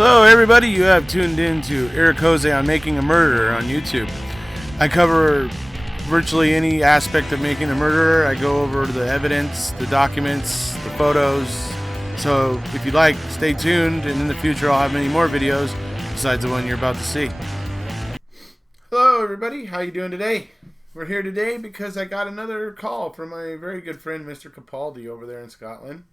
Hello, everybody. You have tuned in to Eric Jose on Making a Murderer on YouTube. I cover virtually any aspect of making a murderer. I go over the evidence, the documents, the photos. So if you like, stay tuned, and in the future I'll have many more videos besides the one you're about to see. Hello, everybody. How you doing today? We're here today because I got another call from my very good friend, Mr. Capaldi, over there in Scotland.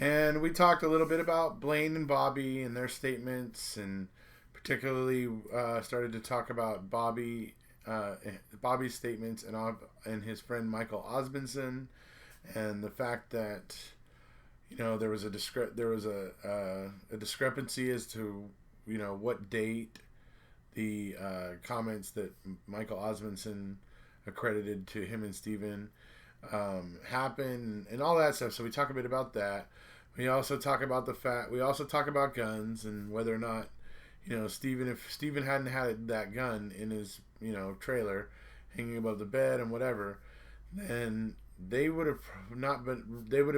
And we talked a little bit about Blaine and Bobby and their statements, and particularly started to talk about Bobby's statements and his friend Michael Osmondson, and the fact that there was a discrepancy as to what date the comments that Michael Osmondson accredited to him and Stephen happened and all that stuff. So we talk a bit about that. We also talk about guns and whether or not, if Stephen hadn't had that gun in his, trailer hanging above the bed and whatever, then they would have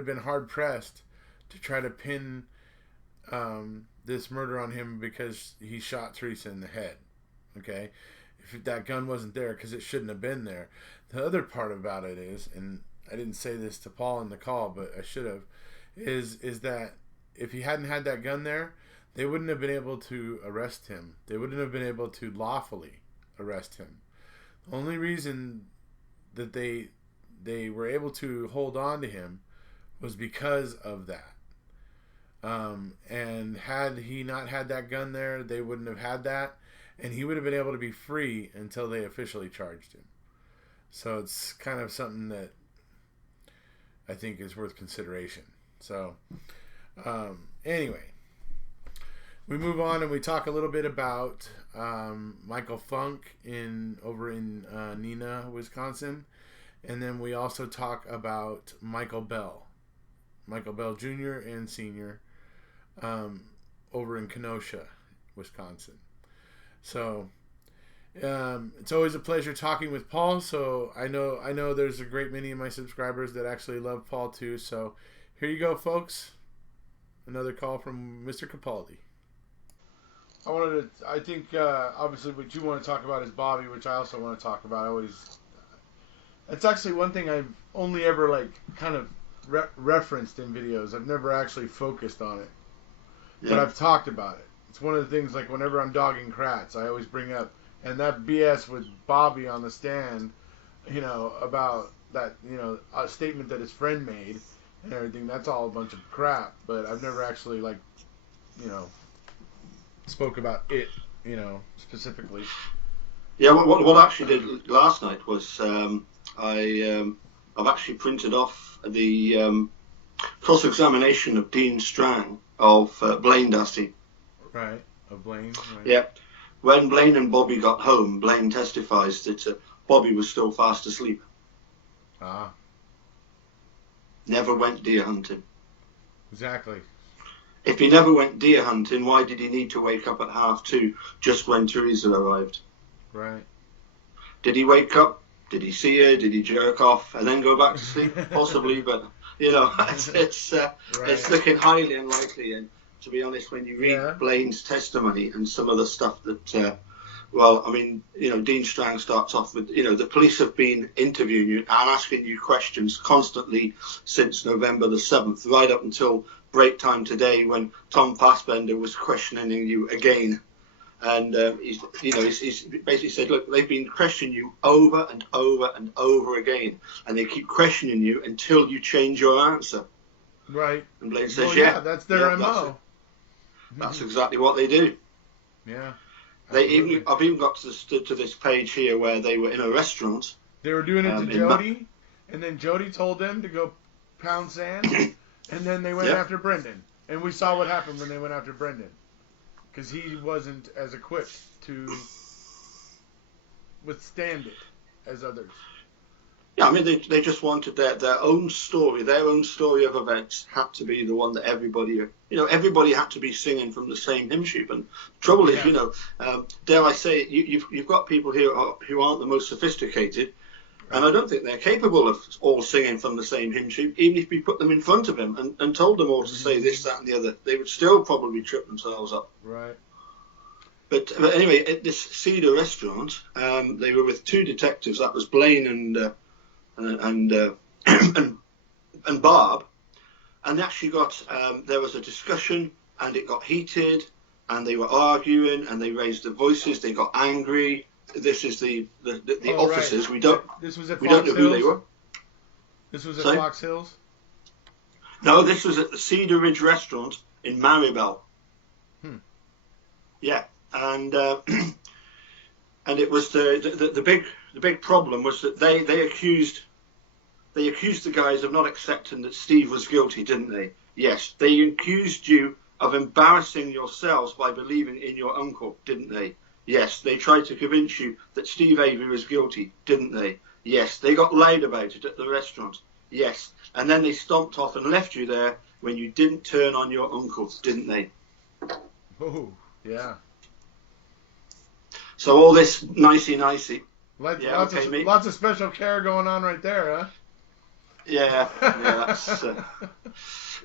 been hard pressed to try to pin this murder on him because he shot Teresa in the head. Okay? If that gun wasn't there, because it shouldn't have been there. The other part about it is, and I didn't say this to Paul in the call, but I should have, is that if he hadn't had that gun there, they wouldn't have been able to arrest him. They wouldn't have been able to lawfully arrest him. The only reason that they were able to hold on to him was because of that. And had he not had that gun there, they wouldn't have had that, and he would have been able to be free until they officially charged him. So it's kind of something that I think is worth consideration. So, anyway, we move on and we talk a little bit about Michael Funk over in Neenah, Wisconsin, and then we also talk about Michael Bell Jr. and Sr. Over in Kenosha, Wisconsin. So it's always a pleasure talking with Paul. So I know there's a great many of my subscribers that actually love Paul too. So here you go, folks. Another call from Mr. Capaldi. I think obviously what you want to talk about is Bobby, which I also want to talk about. It's actually one thing I've only ever kind of referenced in videos. I've never actually focused on it, but I've talked about it. It's one of the things, like whenever I'm dogging Kratz, I always bring up, and that BS with Bobby on the stand, about that, a statement that his friend made and everything. That's all a bunch of crap. But I've never actually spoke about it, specifically. Yeah, what I actually did last night was I've actually printed off the cross-examination of Dean Strang of Blaine Dassey. Right, of Blaine. Right. Yeah. When Blaine and Bobby got home, Blaine testifies that Bobby was still fast asleep. Ah. Never went deer hunting. Exactly. If he never went deer hunting, why did he need to wake up at 2:30 just when Teresa arrived? Right. Did he wake up? Did he see her? Did he jerk off and then go back to sleep? Possibly, but it's looking highly unlikely. And to be honest, when you read Blaine's testimony and some of the stuff that, Dean Strang starts off with, the police have been interviewing you and asking you questions constantly since November the 7th, right up until break time today when Tom Fassbender was questioning you again. And he's basically said, look, they've been questioning you over and over and over again, and they keep questioning you until you change your answer. Right. And Blaine says, that's their MO. That's exactly what they do. Yeah. I've even got to this page here where they were in a restaurant. They were doing it to Jody, and then Jody told them to go pound sand, and then they went after Brendan. And we saw what happened when they went after Brendan. Because he wasn't as equipped to withstand it as others. Yeah, I mean, they just wanted their own story of events had to be the one that everybody had to be singing from the same hymn sheet. And the trouble is, dare I say it, you've got people here who aren't the most sophisticated, And I don't think they're capable of all singing from the same hymn sheet. Even if we put them in front of him and told them all to say this, that, and the other, they would still probably trip themselves up. Right. But anyway, at this Cedar restaurant, they were with two detectives. That was Blaine and Barb. And they actually got there was a discussion, and it got heated, and they were arguing, and they raised their voices. They got angry. This is the officers. Right. This was at Fox Hills? Who they were. This was at Fox Hills? No, this was at the Cedar Ridge restaurant in Maribel. Yeah, and it was the big problem was that they accused the guys of not accepting that Steve was guilty, didn't they? Yes, they accused you of embarrassing yourselves by believing in your uncle, didn't they? Yes, they tried to convince you that Steve Avery was guilty, didn't they? Yes, they got loud about it at the restaurant. Yes, and then they stomped off and left you there when you didn't turn on your uncle, didn't they? Oh, yeah. So all this nicey. Lots of special care going on right there, huh? Yeah, that's...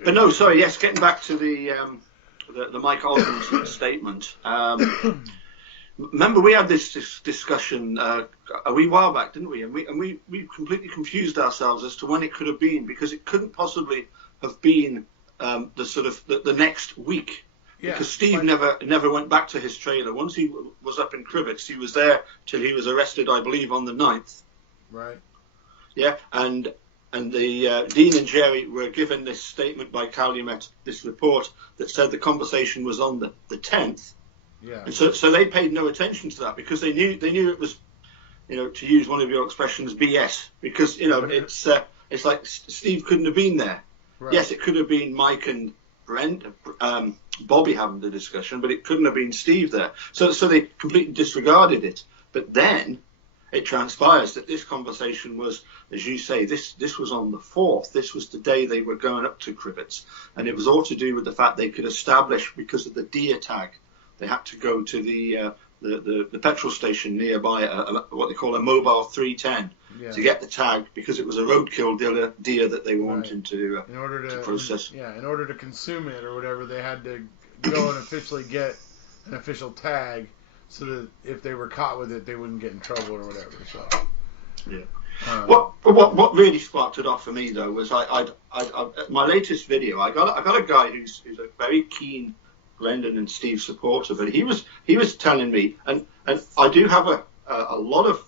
But no, sorry, yes, getting back to the Mike Osmond statement. Remember, we had this discussion a wee while back, didn't we? And we completely confused ourselves as to when it could have been, because it couldn't possibly have been the next week. Yeah, because Steve never went back to his trailer. Once he was up in Crivets, he was there till he was arrested, I believe, on the 9th. Right. Yeah, and the Dean and Jerry were given this statement by Calumet, this report that said the conversation was on the 10th. Yeah. And so they paid no attention to that because they knew it was, to use one of your expressions, BS. Because it's like Steve couldn't have been there. Right. Yes, it could have been Mike and Bobby having the discussion, but it couldn't have been Steve there. So they completely disregarded it. But then it transpires that this conversation was, as you say, this was on the 4th. This was the day they were going up to Crivets, and it was all to do with the fact they could establish, because of the deer tag, they had to go to the petrol station nearby, what they call a mobile 310, to get the tag, because it was a roadkill deer that they were wanting to process. Yeah, in order to consume it or whatever, they had to go and officially get an official tag, so that if they were caught with it, they wouldn't get in trouble or whatever. So, yeah. What really sparked it off for me though was I my latest video. I got a guy who's a very keen Brendan and Steve supporter, but he was telling me, and I do have a lot of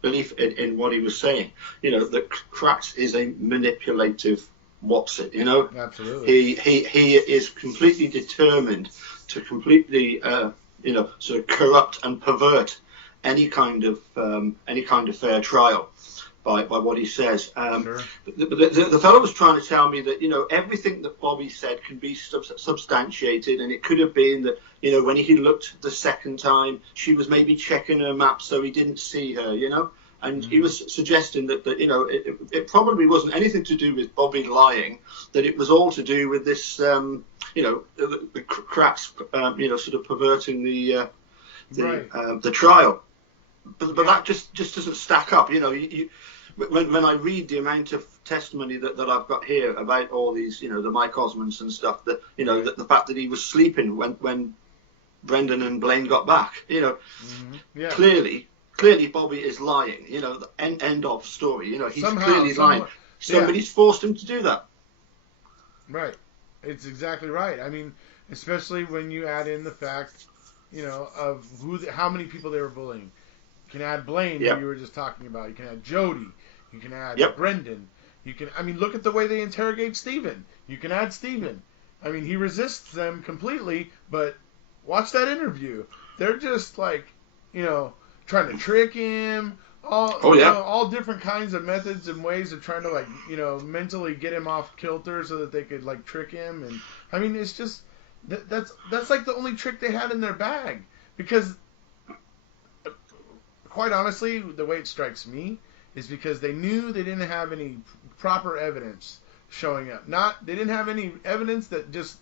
belief in what he was saying. That Kratz is a manipulative whatsit. Absolutely. He is completely determined to completely sort of corrupt and pervert any kind of fair trial by what he says. Sure. The fellow was trying to tell me that everything that Bobby said can be substantiated, and it could have been that when he looked the second time, she was maybe checking her map so he didn't see her, and he was suggesting that it probably wasn't anything to do with Bobby lying, that it was all to do with this the Kratz sort of perverting the trial. But that just doesn't stack up. When I read the amount of testimony that I've got here about all these, the Mike Osmonds and stuff, that the fact that he was sleeping when Brendan and Blaine got back, clearly Bobby is lying. The end of story. He's clearly lying. Somebody's forced him to do that. Right. It's exactly right. I mean, especially when you add in the fact, of how many people they were bullying. You can add Blaine, who you were just talking about. You can add Jody. You can add Brendan. Look at the way they interrogate Steven. You can add Steven. He resists them completely, but watch that interview. They're just like, trying to trick him. All different kinds of methods and ways of trying to mentally get him off kilter so that they could trick him. And it's just that's like the only trick they had in their bag, because quite honestly, the way it strikes me is because they knew they didn't have any proper evidence showing up. They didn't have any evidence that just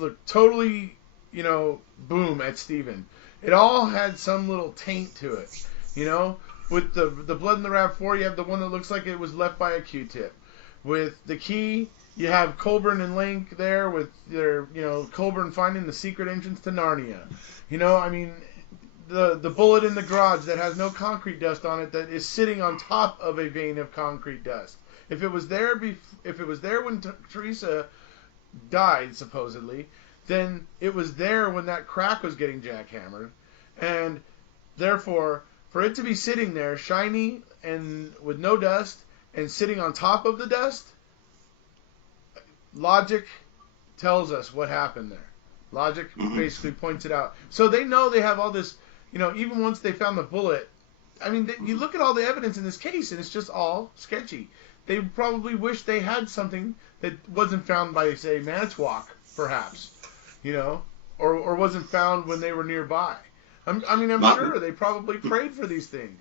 looked totally, boom at Steven. It all had some little taint to it, with the blood in the RAV4, you have the one that looks like it was left by a Q-tip. With the key, you have Colburn and Link there with their, Colburn finding the secret entrance to Narnia. I mean, the bullet in the garage that has no concrete dust on it that is sitting on top of a vein of concrete dust. If it was there when Teresa died, supposedly, then it was there when that crack was getting jackhammered. And therefore, for it to be sitting there, shiny and with no dust, and sitting on top of the dust, logic tells us what happened there. Logic basically points it out. So they know they have all this, even once they found the bullet. I mean, you look at all the evidence in this case, and it's just all sketchy. They probably wish they had something that wasn't found by, say, Manitowoc, perhaps, or wasn't found when they were nearby. I'm sure they probably prayed for these things,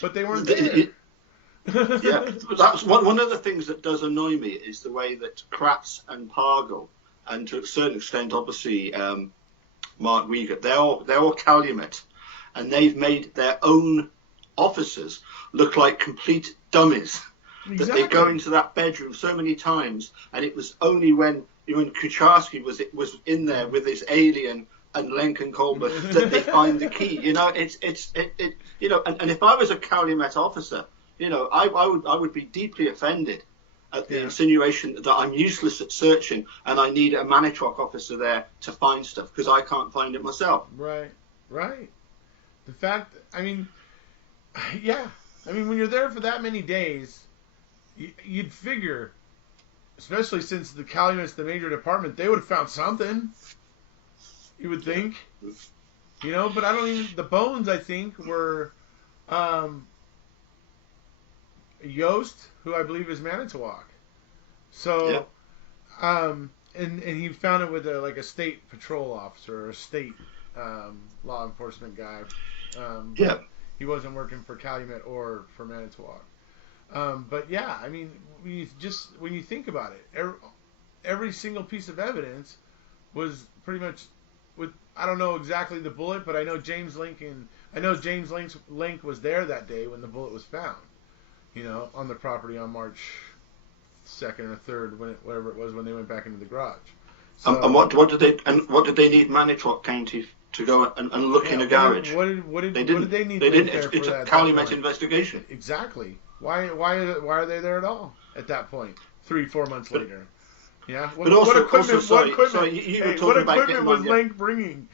but they weren't there. Yeah, that's one of the things that does annoy me is the way that Kratz and Pargle, and to a certain extent, obviously, Mark Wiegert, they're all Calumet, and they've made their own officers look like complete dummies. Exactly. That they go into that bedroom so many times, and it was only when Kucharski was in there with this alien and Lenk and Colbert that they find the key. And if I was a Calumet officer, I would be deeply offended at the insinuation that I'm useless at searching and I need a Manitowoc officer there to find stuff because I can't find it myself. Right. The fact, when you're there for that many days, you'd figure, especially since the Calumet's the major department, they would have found something. You would think, but I don't even. The bones, I think, were Yost, who I believe is Manitowoc. So, and he found it with a state patrol officer or a state law enforcement guy. He wasn't working for Calumet or for Manitowoc. But yeah, when you think about it, every single piece of evidence was pretty much with, I don't know exactly the bullet, but I know James Link was there that day when the bullet was found, on the property on March 2nd or 3rd, whatever it was, when they went back into the garage. So, and what did they need Manitowoc County to go and look in a garage? What did they need? They didn't. It's a Calumet investigation. Exactly. Why are they there at all at that point? 3-4 months later. Yeah. What equipment? You were talking about getting was Link bringing?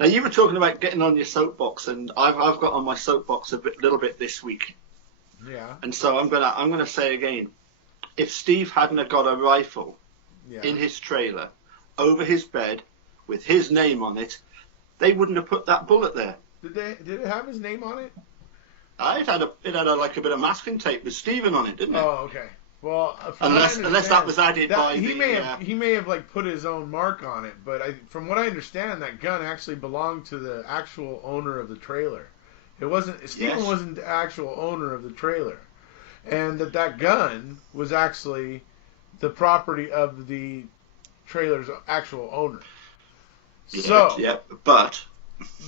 Now you were talking about getting on your soapbox, and I've got on my soapbox a little bit this week. Yeah. And so I'm gonna say again, if Steve hadn't have got a rifle in his trailer over his bed with his name on it, they wouldn't have put that bullet there. Did it have his name on it? It had a bit of masking tape with Stephen on it, didn't it? Oh, okay. Well, unless that was added by he may have put his own mark on it, but from what I understand, that gun actually belonged to the actual owner of the trailer. It wasn't Stephen wasn't the actual owner of the trailer, and that gun was actually the property of the trailer's actual owner. But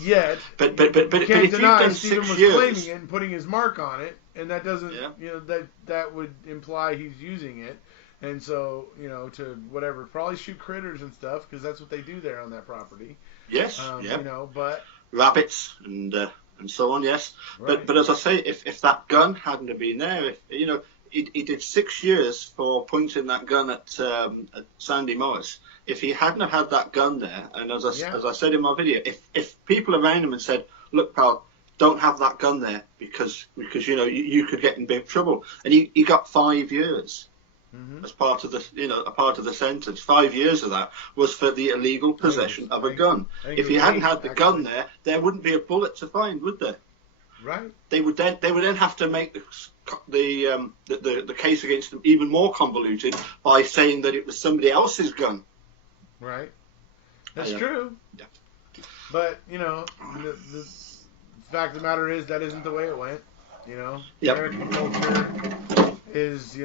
you can't deny Stephen was claiming it and putting his mark on it, and that doesn't, that would imply he's using it, and so to whatever, probably shoot critters and stuff because that's what they do there on that property. Yes, but rabbits and so on. Yes, right. But as I say, if that gun hadn't have been there, he did 6 years for pointing that gun at Sandy Morris. If he hadn't have had that gun there, and as I said in my video, if people around him had said, "Look, pal, don't have that gun there because you could get in big trouble," and he got 5 years as part of the sentence. 5 years of that was for the illegal possession of a gun. If he hadn't had the gun there wouldn't be a bullet to find, would there? Right. They would then have to make the case against him even more convoluted by saying that it was somebody else's gun. Right. That's true. Yeah. But, the fact of the matter is that isn't the way it went. American culture is,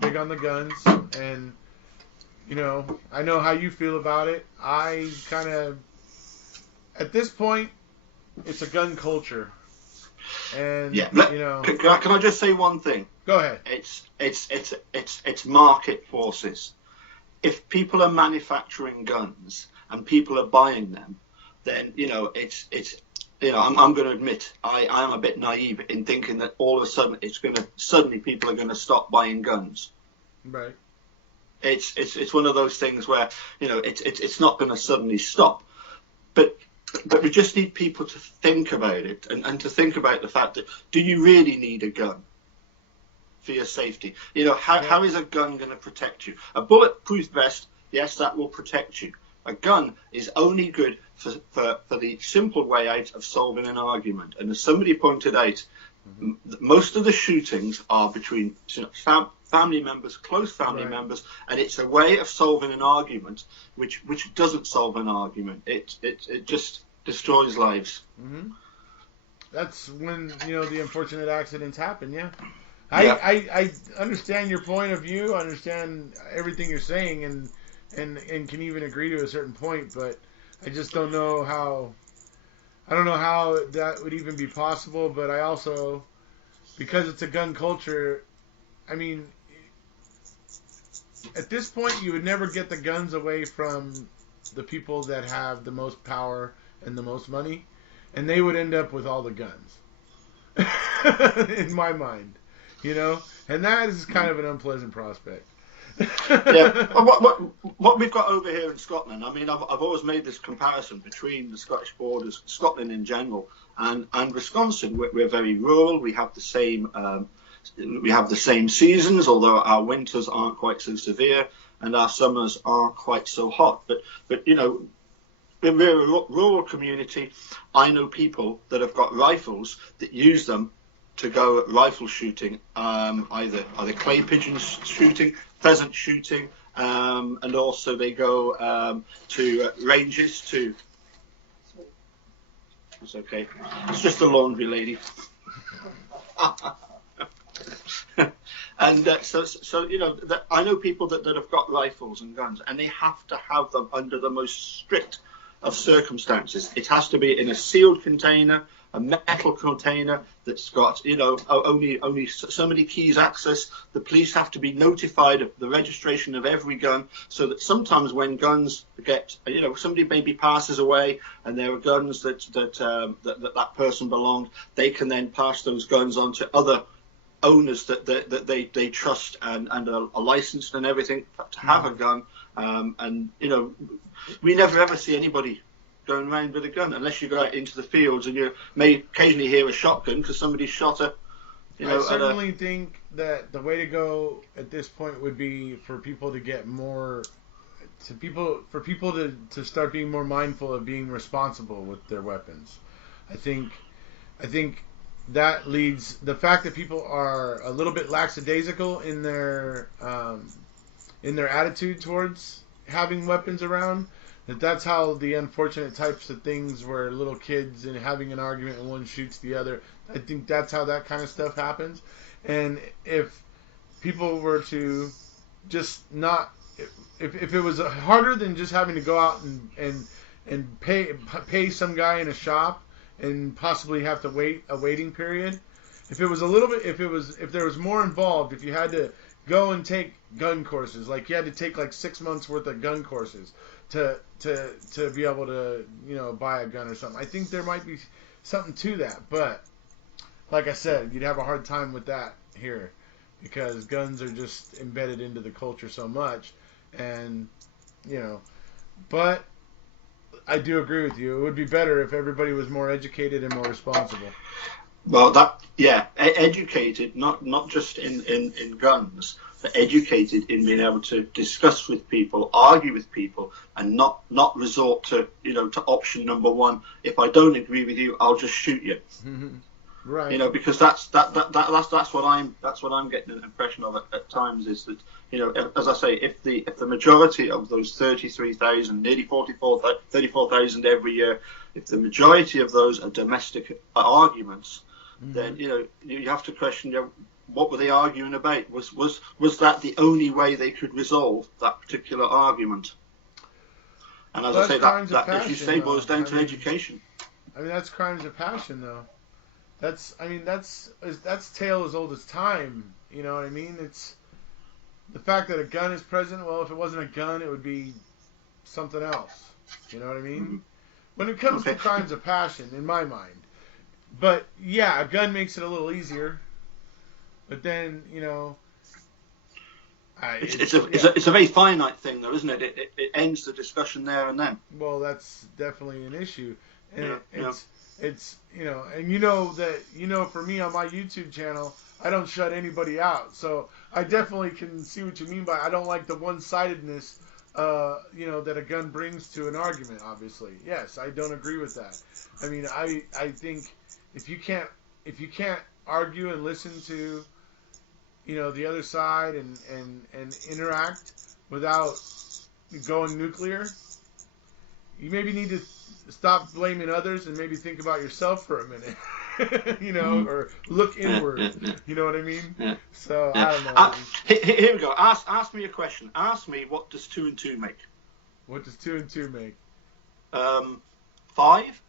big on the guns. And, I know how you feel about it. I kind of at this point, it's a gun culture, and Yeah. Can I just say one thing? Go ahead. It's market forces. If people are manufacturing guns and people are buying them, then it's I'm going to admit I am a bit naive in thinking that all of a sudden suddenly people are going to stop buying guns. Right. It's one of those things where it's not going to suddenly stop, but we just need people to think about it and to think about the fact that, do you really need a gun for your safety? How is a gun going to protect you? A bulletproof vest, yes, that will protect you. A gun is only good for the simple way out of solving an argument. And as somebody pointed out, most of the shootings are between family members, close family members, and it's a way of solving an argument which doesn't solve an argument. It just destroys lives. Mm-hmm. That's when the unfortunate accidents happen. Yeah. Yeah. I understand your point of view. I understand everything you're saying, and can even agree to a certain point, but I just don't know how. I don't know how that would even be possible. But I also, because it's a gun culture, I mean, at this point, you would never get the guns away from the people that have the most power and the most money, and they would end up with all the guns. In my mind, and that is kind of an unpleasant prospect. Yeah. What we've got over here in Scotland, I mean, I've always made this comparison between the Scottish borders, Scotland in general, and Wisconsin. We're very rural. We have the same seasons, although our winters aren't quite so severe and our summers aren't quite so hot. But we're a rural community. I know people that have got rifles that use them to go rifle shooting, either clay pigeon shooting, pheasant shooting, and also they go to ranges to. It's okay. It's just a laundry lady. And so I know people that have got rifles and guns, and they have to have them under the most strict of circumstances. It has to be in a sealed container, a metal container that's got only so many keys access. The police have to be notified of the registration of every gun, so that sometimes when guns get somebody maybe passes away and there are guns that person belonged, they can then pass those guns on to other owners that they trust and are licensed and everything to have a gun. And we never ever see anybody going around with a gun unless you go out into the fields and you may occasionally hear a shotgun because somebody shot a. I certainly think that the way to go at this point would be for people to get more. For people to start being more mindful of being responsible with their weapons. I think that leads the fact that people are a little bit lackadaisical in their attitude towards having weapons around. That's how the unfortunate types of things where little kids and having an argument and one shoots the other. I think that's how that kind of stuff happens. And if people were to just not, if it was harder than just having to go out and pay some guy in a shop and possibly have to wait a waiting period. If it was a little bit, if there was more involved, if you had to go and take gun courses, like you had to take like 6 months worth of gun courses to be able to buy a gun or something. I think there might be something to that, but like I said, you'd have a hard time with that here because guns are just embedded into the culture so much, and but I do agree with you. It would be better if everybody was more educated and more responsible. Well, educated, not just in guns, but educated in being able to discuss with people, argue with people, and not resort to to option number one. If I don't agree with you, I'll just shoot you. Right. Because that's what I'm getting an impression of at times is that as I say, if the majority of those 33,000, nearly 34,000 every year, if the majority of those are domestic arguments, then you have to question what were they arguing about? Was that the only way they could resolve that particular argument? And as Well, I say, that as you say, boils down to education. I mean, that's crimes of passion, though. That's tale as old as time. You know what I mean? It's the fact that a gun is present. Well, if it wasn't a gun, it would be something else. You know what I mean? Mm-hmm. When it comes to crimes of passion, in my mind. But yeah, a gun makes it a little easier. But then, you know, it's a very finite thing, though, isn't it? It ends the discussion there and then. Well, that's definitely an issue, and it's you know, and you know that for me on my YouTube channel, I don't shut anybody out, so I definitely can see what you mean by I don't like the one-sidedness, you know, that a gun brings to an argument. Obviously, yes, I don't agree with that. I mean, I think if you can't argue and listen to, you know, the other side and interact without going nuclear, you maybe need to stop blaming others and maybe think about yourself for a minute, you know, or look inward. You know what I mean? Yeah. So I don't know. Here we go. Ask me a question. Ask me, what does 2 and 2 make? What does 2 and 2 make? 5.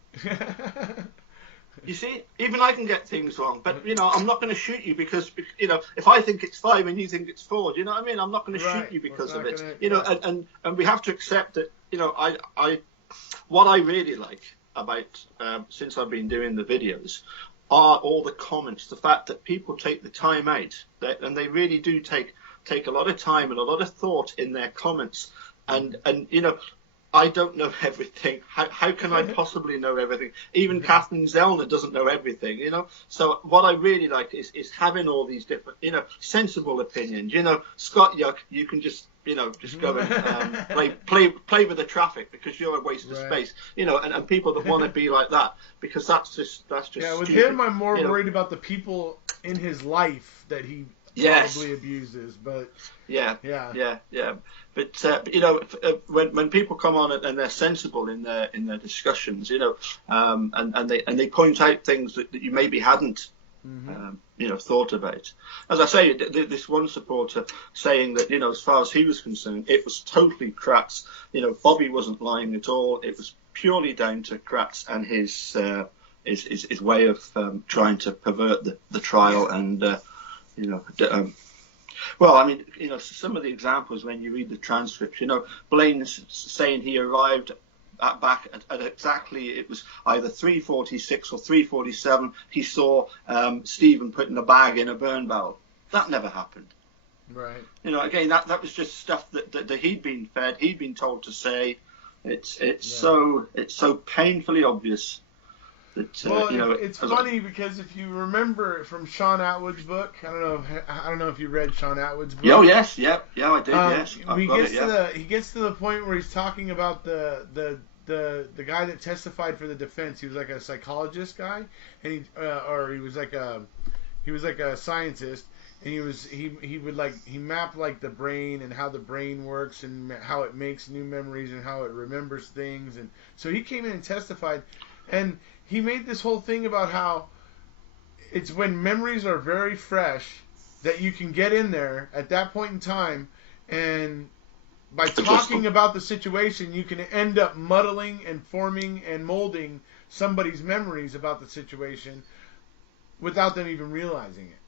You see, even I can get things wrong, but, you know, I'm not going to shoot you because, you know, if I think it's 5 and you think it's 4, do you know what I mean? I'm not going to shoot you because of it. You know, and we have to accept that, you know, what I really like about, since I've been doing the videos, are all the comments, the fact that people take the time out, and they really do take a lot of time and a lot of thought in their comments, and you know, I don't know everything. How can I possibly know everything? Even Catherine Zellner doesn't know everything, you know. So what I really like is having all these different, you know, sensible opinions. You know, Scott Yuck, you can just, you know, just go and play with the traffic because you're a waste of space, you know, and people that want to be like that, because that's just yeah. With stupid. him, I'm more worried about the people in his life that he probably abuses, but yeah. But you know, when people come on and they're sensible in their discussions, you know, and they point out things that you maybe hadn't, you know, thought about. As I say, this one supporter saying that, you know, as far as he was concerned, it was totally Kratz. You know, Bobby wasn't lying at all. It was purely down to Kratz and his way of trying to pervert the trial and. You know, well, I mean, you know, some of the examples when you read the transcripts, you know, Blaine is saying he arrived back at exactly, it was either 3:46 or 3:47. He saw Stephen putting a bag in a burn barrel. That never happened. Right. You know, again, that was just stuff that he'd been fed, he'd been told to say. It's so painfully obvious. Well, you know, it's funny because if you remember from Sean Atwood's book, I don't know if you read Sean Atwood's book. Oh yes, yeah, I did. Yes, he gets to the point where he's talking about the guy that testified for the defense. He was like a psychologist guy, and he was like a scientist, and he mapped like the brain and how the brain works and how it makes new memories and how it remembers things, and so he came in and testified, and he made this whole thing about how it's when memories are very fresh that you can get in there at that point in time, and by talking about the situation, you can end up muddling and forming and molding somebody's memories about the situation without them even realizing it.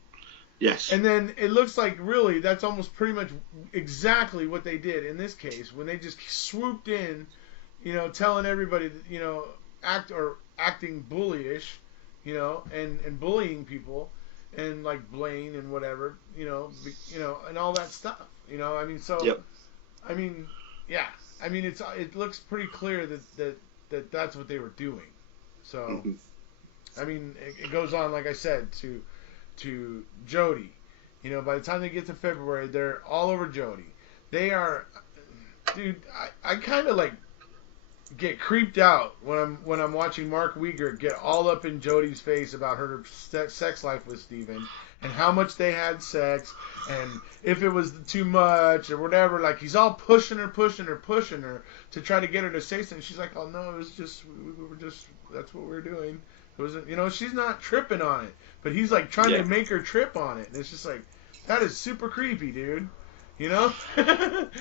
Yes. And then it looks like really that's almost pretty much exactly what they did in this case when they just swooped in, you know, telling everybody that, you know, acting bullyish, you know, and bullying people, and like Blaine and whatever, you know, and all that stuff, you know. I mean, so, yep. I mean, yeah, I mean, it looks pretty clear that that's what they were doing. So, I mean, it goes on, like I said, to Jody. You know, by the time they get to February, they're all over Jody. They are, dude. I kind of like get creeped out when I'm watching Mark Uyghur get all up in Jody's face about her sex life with Steven and how much they had sex and if it was too much or whatever. Like he's all pushing her to try to get her to say something. She's like, oh no, it was just we were just that's what we were doing. It wasn't, you know, she's not tripping on it, but he's like trying to make her trip on it, and it's just like that is super creepy, dude. you know?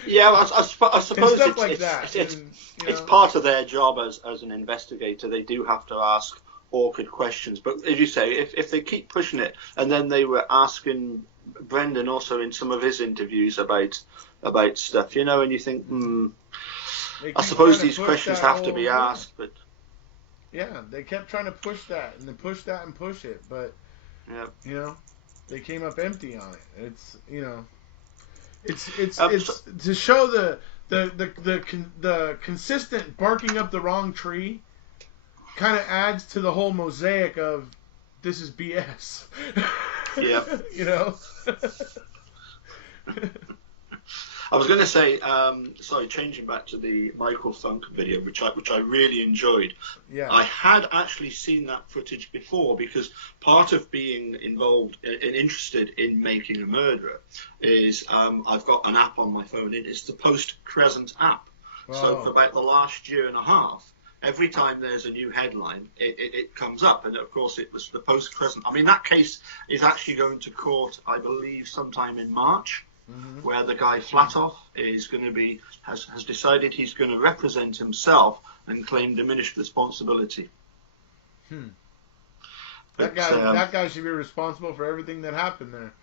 Yeah, I suppose stuff like that. It's part of their job as an investigator. They do have to ask awkward questions. But as you say, if they keep pushing it, and then they were asking Brendan also in some of his interviews about stuff, and you think, I suppose these questions have to be asked, but yeah, they kept trying to push that and then push that and push it, but they came up empty on it. It's it's to show the consistent barking up the wrong tree. Kind of adds to the whole mosaic of this is BS. Yeah. I was going to say, changing back to the Michael Funk video, which I really enjoyed. Yeah. I had actually seen that footage before, because part of being involved and interested in making a murderer is I've got an app on my phone. It's the Post Crescent app. Oh. So for about the last year and a half, every time there's a new headline, it comes up. And of course, it was the Post Crescent. I mean, that case is actually going to court, I believe, sometime in March. Mm-hmm. Where the guy Flatoff is going to be has decided he's going to represent himself and claim diminished responsibility. But, that guy should be responsible for everything that happened there.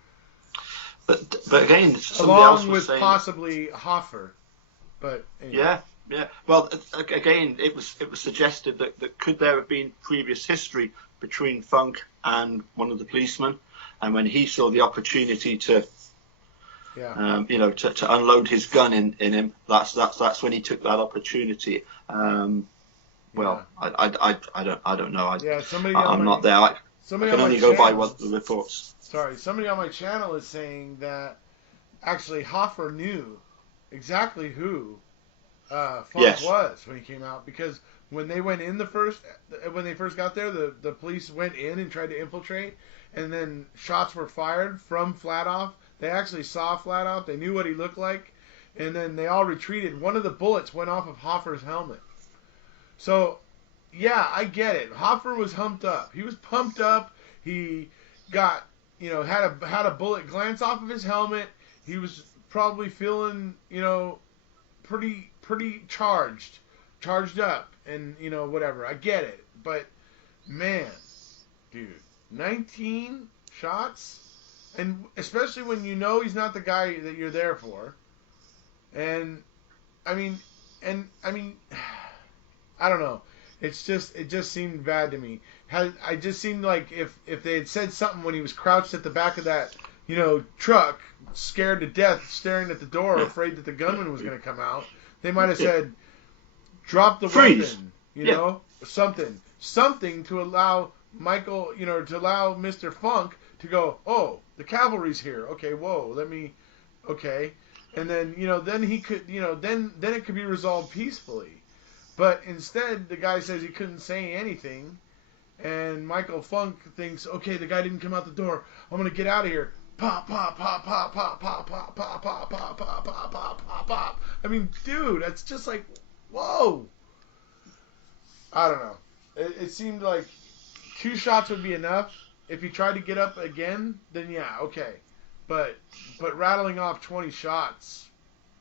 But again, along with possibly Hoffer. But anyway. Yeah. Well, again, it was suggested that could there have been previous history between Funk and one of the policemen, and when he saw the opportunity to. Yeah. To unload his gun in him. That's when he took that opportunity. I don't know. I'm not there. I can only go by what the reports. Sorry, somebody on my channel is saying that actually Hoffer knew exactly who Funk was when he came out, because when they went in when they first got there, the police went in and tried to infiltrate, and then shots were fired from Flatoff. They actually saw Flatoff. They knew what he looked like. And then they all retreated. One of the bullets went off of Hoffer's helmet. So, yeah, I get it. Hoffer was humped up. He was pumped up. He got, had a bullet glance off of his helmet. He was probably feeling, pretty charged up. And, whatever. I get it. But, man, dude, 19 shots? And especially when he's not the guy that you're there for. And I mean, I don't know. It just seemed bad to me. I just seemed like if they had said something when he was crouched at the back of that, truck, scared to death, staring at the door, afraid that the gunman was going to come out, they might have said, drop the Freeze. Weapon, something to allow Michael, to allow Mr. Funk to go, oh, the cavalry's here. Okay, whoa, okay. And then, then he could, then it could be resolved peacefully. But instead, the guy says he couldn't say anything. And Michael Funk thinks, okay, the guy didn't come out the door. I'm going to get out of here. Pop, pop, pop, pop, pop, pop, pop, pop, pop, pop, pop, pop, pop, pop, pop. I mean, dude, that's just like, whoa. I don't know. It seemed like 2 shots would be enough. If he tried to get up again, then yeah, okay. But rattling off 20 shots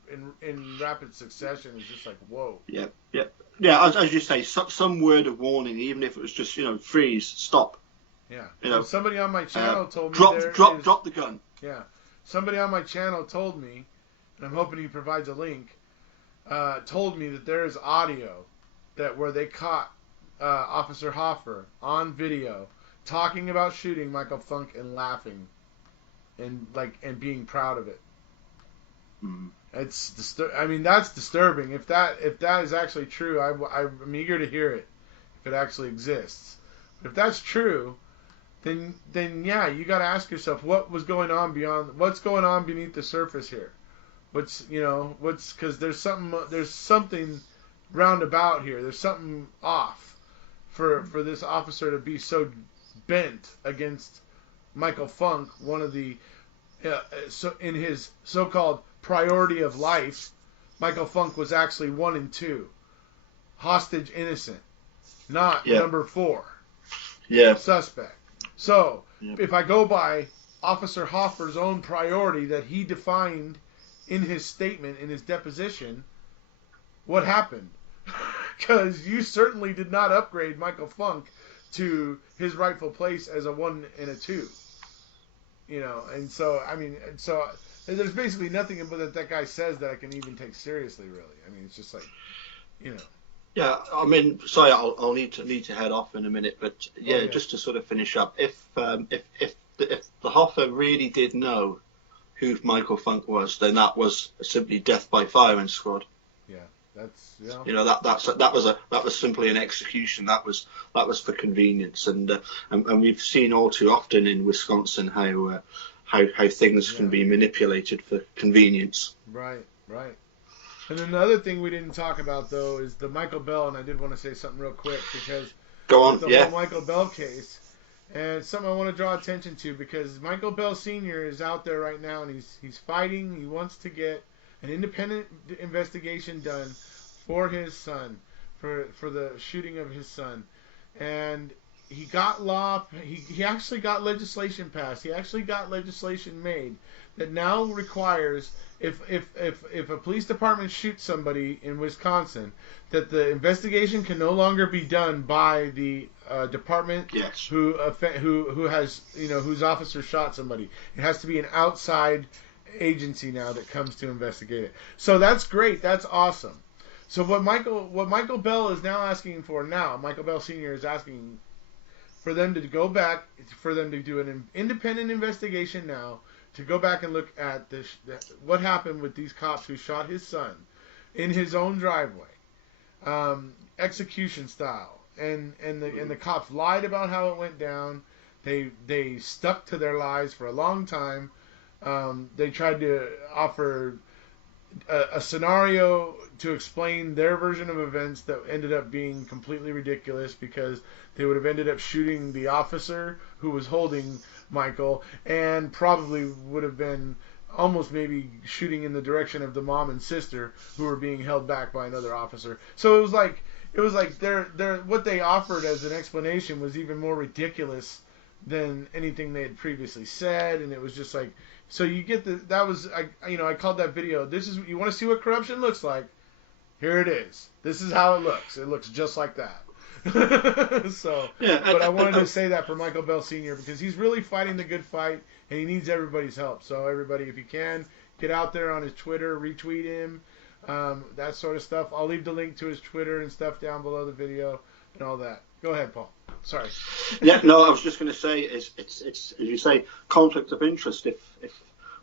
in rapid succession is just like, whoa. Yep. Yeah, as you say, some word of warning, even if it was just, freeze, stop. Yeah. Somebody on my channel told me drop the gun. Yeah. Somebody on my channel told me, and I'm hoping he provides a link, told me that there is audio where they caught Officer Hoffer on video talking about shooting Michael Funk and laughing and being proud of it. Mm. It's that's disturbing. If that is actually true, I'm eager to hear it. If it actually exists, but if that's true, then yeah, you got to ask yourself what's going on beneath the surface here. Because there's something roundabout here. There's something off for this officer to be so bent against Michael Funk, one of the in his so-called priority of life, Michael Funk was actually 1 and 2, hostage innocent, not number 4, suspect. So if I go by Officer Hoffer's own priority that he defined in his statement, in his deposition, what happened. Because you certainly did not upgrade Michael Funk to his rightful place as a 1 and a 2. And so, so there's basically nothing that guy says that I can even take seriously, really. It's just like, Yeah, sorry, I'll need to head off in a minute, but yeah, just to sort of finish up, if the Hoffa really did know who Michael Funk was, then that was simply death by firing squad. Yeah, that's that was simply an execution. That was for convenience, and we've seen all too often in Wisconsin how things can be manipulated for convenience. Right. And then the other thing we didn't talk about, though, is the Michael Bell, and I did want to say something real quick, because go on, the whole Michael Bell case, and it's something I want to draw attention to, because Michael Bell Sr. is out there right now, and he's fighting. He wants to get an independent investigation done for his son, for the shooting of his son, and he got law. He actually got legislation passed. He actually got legislation made that now requires, if a police department shoots somebody in Wisconsin, that the investigation can no longer be done by the department who has whose officer shot somebody. It has to be an outside agency now that comes to investigate it. So that's great. That's awesome. So what Michael Bell is now asking for now, Michael Bell Sr. is asking for them to go back, for them to do an independent investigation now, to go back and look at what happened with these cops who shot his son in his own driveway, execution style, and the cops lied about how it went down. They stuck to their lies for a long time. They tried to offer a scenario to explain their version of events that ended up being completely ridiculous, because they would have ended up shooting the officer who was holding Michael, and probably would have been almost maybe shooting in the direction of the mom and sister who were being held back by another officer. So it was like their what they offered as an explanation was even more ridiculous than anything they had previously said, and it was just like, so you get I called that video, this is, you want to see what corruption looks like? Here it is. This is how it looks. It looks just like that. So, yeah, but I wanted to say that for Michael Bell Sr., because he's really fighting the good fight, and he needs everybody's help. So everybody, if you can, get out there on his Twitter, retweet him, that sort of stuff. I'll leave the link to his Twitter and stuff down below the video and all that. Go ahead, Paul. Sorry. Yeah, no, I was just going to say, it's as you say, conflict of interest. If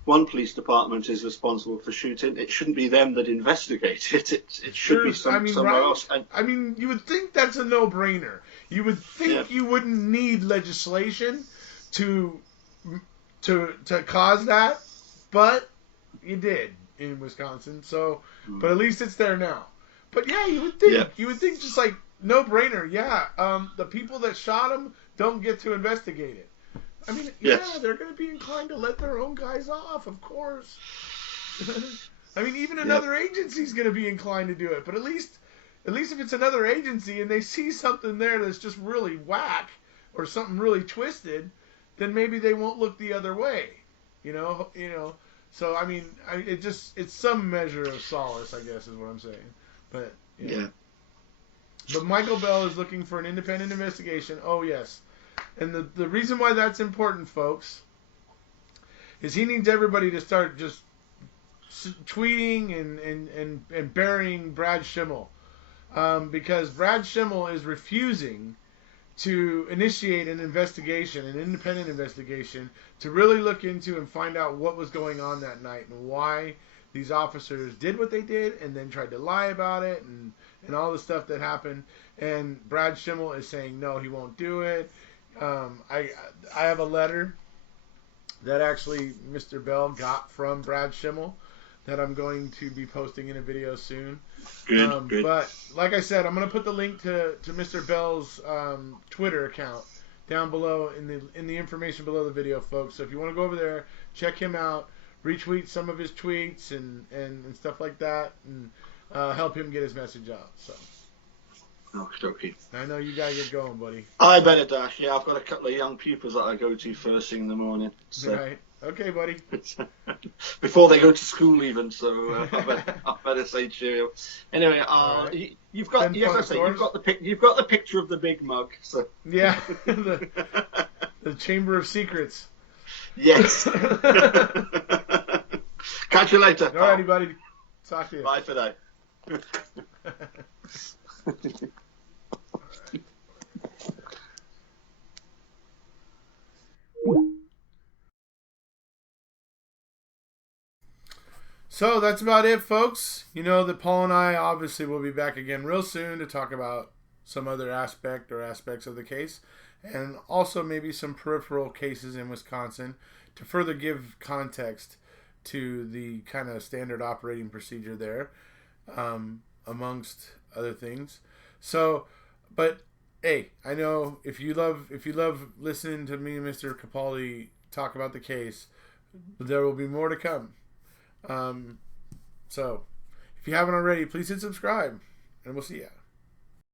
one police department is responsible for shooting, it shouldn't be them that investigate it. It should be somewhere else. And, you would think that's a no-brainer. You would think you wouldn't need legislation to cause that, but you did in Wisconsin. So, but at least it's there now. But yeah, you would think just like no-brainer. Yeah, the people that shot him don't get to investigate it. They're going to be inclined to let their own guys off, of course. Even another agency's going to be inclined to do it. But at least if it's another agency and they see something there that's just really whack or something really twisted, then maybe they won't look the other way. So it's some measure of solace, I guess, is what I'm saying. But But Michael Bell is looking for an independent investigation. Oh yes. And the reason why that's important, folks, is he needs everybody to start just tweeting and burying Brad Schimmel, because Brad Schimmel is refusing to initiate an investigation, an independent investigation, to really look into and find out what was going on that night and why these officers did what they did and then tried to lie about it and all the stuff that happened. And Brad Schimmel is saying no, he won't do it. I have a letter that actually Mr. Bell got from Brad Schimmel that I'm going to be posting in a video soon. Good. But like I said, I'm going to put the link to Mr. Bell's Twitter account down below in the information below the video, folks. So if you want to go over there, check him out, retweet some of his tweets and stuff like that, and help him get his message out. So. Okay. I know you gotta get going, buddy. I better dash. Yeah, I've got a couple of young pupils that I go to first thing in the morning. So. Right. Okay, buddy. Before they go to school, even. So I better say cheerio. Anyway, Right. you've got you've got the picture of the big mug. So yeah, the Chamber of Secrets. Yes. Catch you later. Alrighty, buddy. Talk to you. Bye for now. So that's about it, folks. You know that Paul and I obviously will be back again real soon to talk about some other aspect or aspects of the case, and also maybe some peripheral cases in Wisconsin to further give context to the kind of standard operating procedure there, amongst other things. So, but hey, I know if you love listening to me and Mr. Capaldi talk about the case, there will be more to come. So, if you haven't already, please hit subscribe, and we'll see ya.